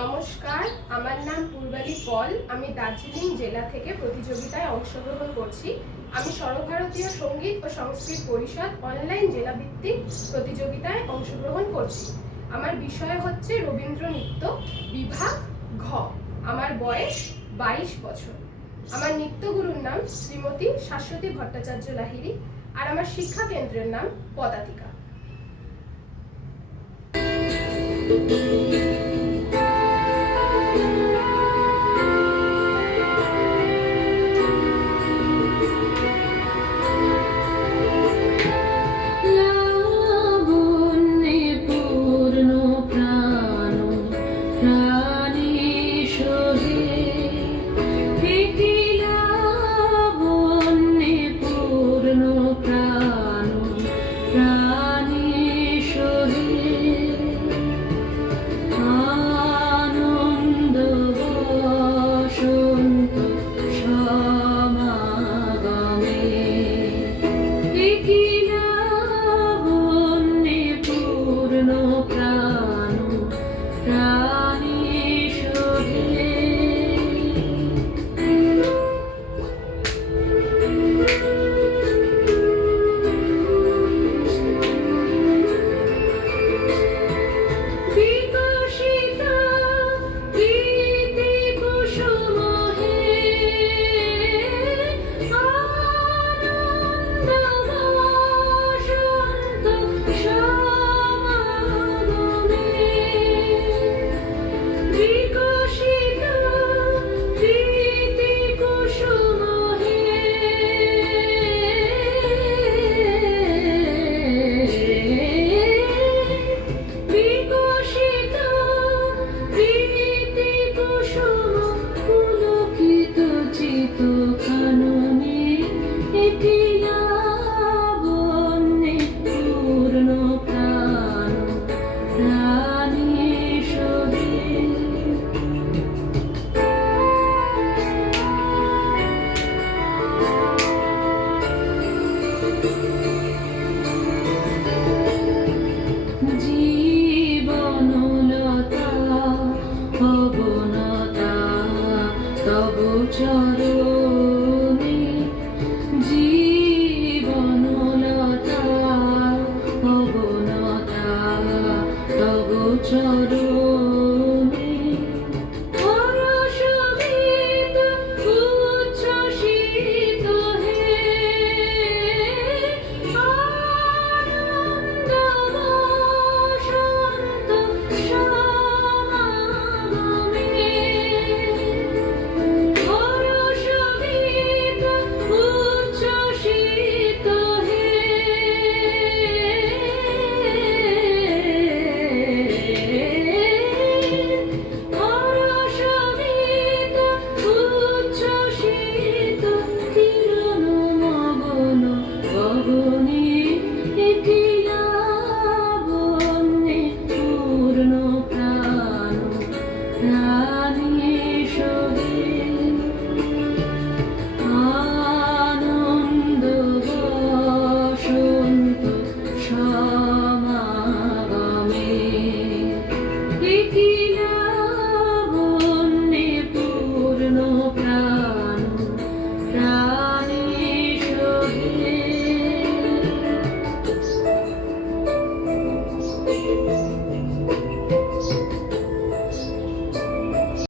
নমস্কার, আমার নাম পূর্বালী পল। আমি দার্জিলিং জেলা থেকে প্রতিযোগিতায় অংশগ্রহণ করছি। আমি সর্বভারতীয় সঙ্গীত ও সংস্কৃত পরিষদ অনলাইন জেলাভিত্তিক প্রতিযোগিতায় অংশগ্রহণ করছি। আমার বিষয় হচ্ছে রবীন্দ্র নৃত্য, বিভাগ ঘ। আমার বয়স 22 বছর। আমার নৃত্যগুরুর নাম শ্রীমতী শাশ্বতী ভট্টাচার্য লাহিড়ী, আর আমার শিক্ষা কেন্দ্রের নাম পদাতিকা। লাবণ্যে পূর্ণ প্রাণ